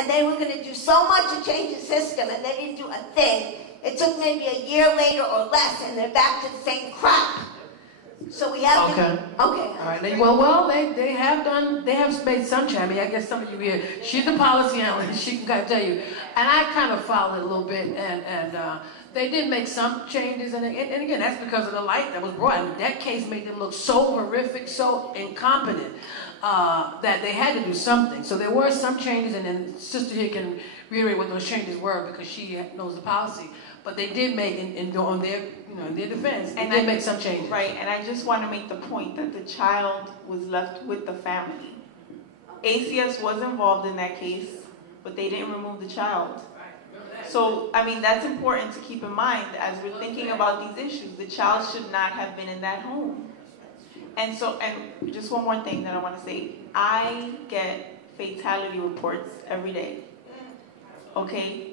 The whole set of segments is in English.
and they were going to do so much to change the system, and they didn't do a thing. It took maybe a year later or less, and they're back to the same crap. So we have to... Okay. All right. Well, they have made some change. I mean, I guess some of you here, she's the policy analyst, she can kind of tell you. And I kind of followed it a little bit, and they did make some changes, and again, that's because of the light that was brought. I mean, that case made them look so horrific, so incompetent, that they had to do something. So there were some changes, and then Sister here can reiterate what those changes were because she knows the policy. But they did make, in their defense, and they did make some changes. Right, and I just want to make the point that the child was left with the family. ACS was involved in that case, but they didn't remove the child. So, I mean, that's important to keep in mind as we're thinking about these issues. The child should not have been in that home. And so, and just one more thing that I want to say. I get fatality reports every day, okay?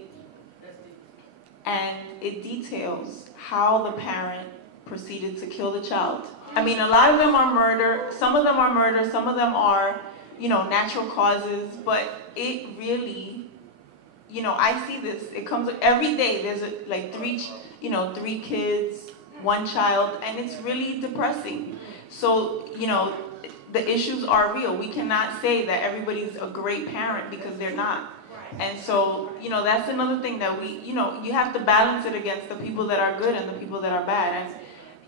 And it details how the parent proceeded to kill the child. I mean, a lot of them are murder, some of them are, natural causes, but it really, I see this, it comes every day, there's like three kids, one child, and it's really depressing. So, the issues are real. We cannot say that everybody's a great parent because they're not. And so, that's another thing that you have to balance it against the people that are good and the people that are bad. And,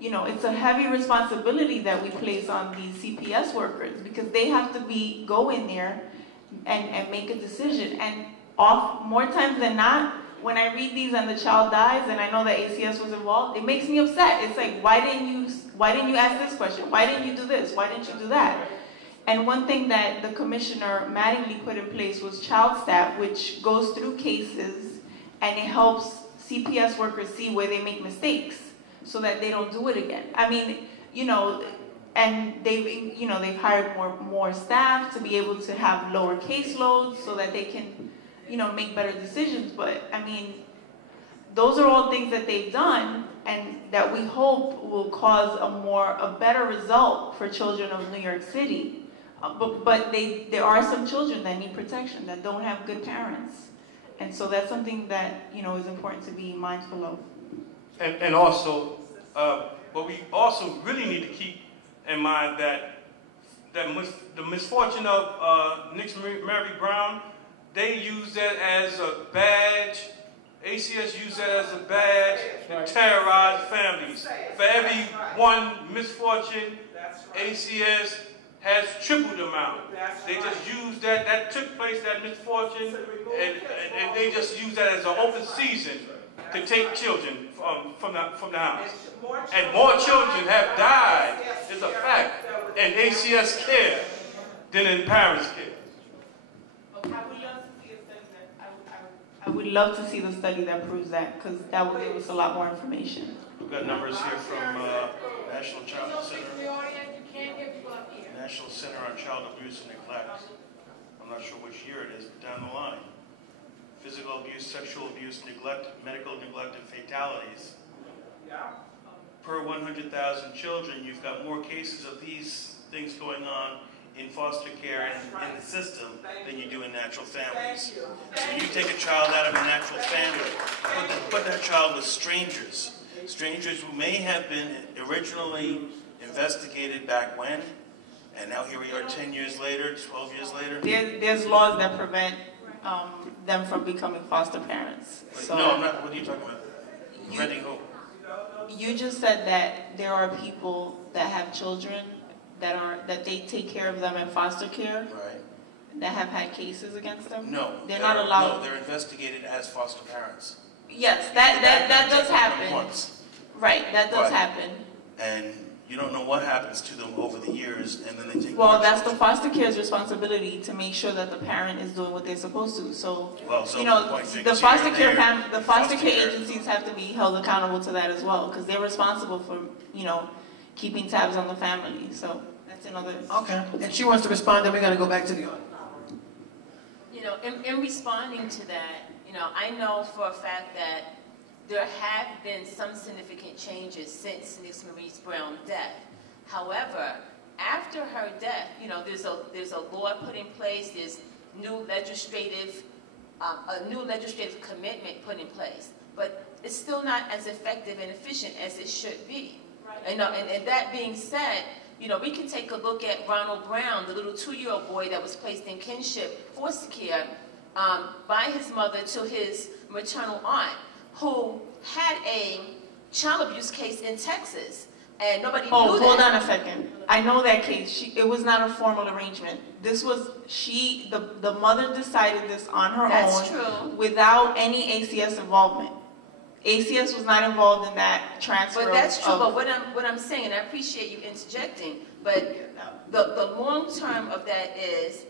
it's a heavy responsibility that we place on these CPS workers because they have to go in there and make a decision. And more times than not, when I read these and the child dies and I know that ACS was involved, it makes me upset. It's like, why didn't you ask this question? Why didn't you do this? Why didn't you do that? And one thing that the Commissioner Mattingly put in place was Child Stat, which goes through cases and it helps CPS workers see where they make mistakes so that they don't do it again. I mean, and they've hired more staff to be able to have lower caseloads so that they can, make better decisions. But I mean, those are all things that they've done and that we hope will cause a better result for children of New York City. But there are some children that need protection, that don't have good parents. And so that's something that, is important to be mindful of. And also, but we also really need to keep in mind that the misfortune of Nick's Mary Brown, they use that as a badge. ACS used that as a badge to terrorize families. For every one misfortune, ACS has tripled the amount. They just used that took place, that misfortune, and they just used that as an open season to take children from the house. And more children have died, is a fact, in ACS care than in parents' care. I would love to see the study that proves that, because that would give us a lot more information. We've got numbers here from National Child Center. National Center on Child Abuse and Neglect. I'm not sure which year it is, but down the line. Physical abuse, sexual abuse, neglect, medical neglect, and fatalities. Per 100,000 children, you've got more cases of these things going on in foster care and in the system than you do in natural families. So you take a child out of a natural family, put that child with strangers. Strangers who may have been originally investigated back when, and now here we are 10 years later, 12 years later. There's laws that prevent them from becoming foster parents. So no, I'm not. What are you talking about? Preventing who? You just said that there are people that have children that they take care of them in foster care. Right. That have had cases against them. No, they're not allowed. No, they're investigated as foster parents. Yes, that does happen. Once. Right, that does happen. And you don't know what happens to them over the years, and then they take. Well, that's the foster care's responsibility to make sure that the parent is doing what they're supposed to. So, the foster care agencies have to be held accountable to that as well, because they're responsible for, keeping tabs on the family. So that's another. Okay, and she wants to respond. Then we're going to go back to the audience. In responding to that, I know for a fact that there have been some significant changes since Nick Marie Brown's death. However, after her death, there's a law put in place. There's new legislative a new legislative commitment put in place, but it's still not as effective and efficient as it should be. Right. And that being said, we can take a look at Ronald Brown, the little 2-year-old boy that was placed in kinship foster care by his mother to his maternal aunt, who had a child abuse case in Texas, and nobody knew that. Oh, hold on a second. I know that case. It was not a formal arrangement. This was, the mother decided this on her own. That's true. Without any ACS involvement. ACS was not involved in that transfer. But that's true. But what I'm saying, and I appreciate you interjecting, but the long term of that is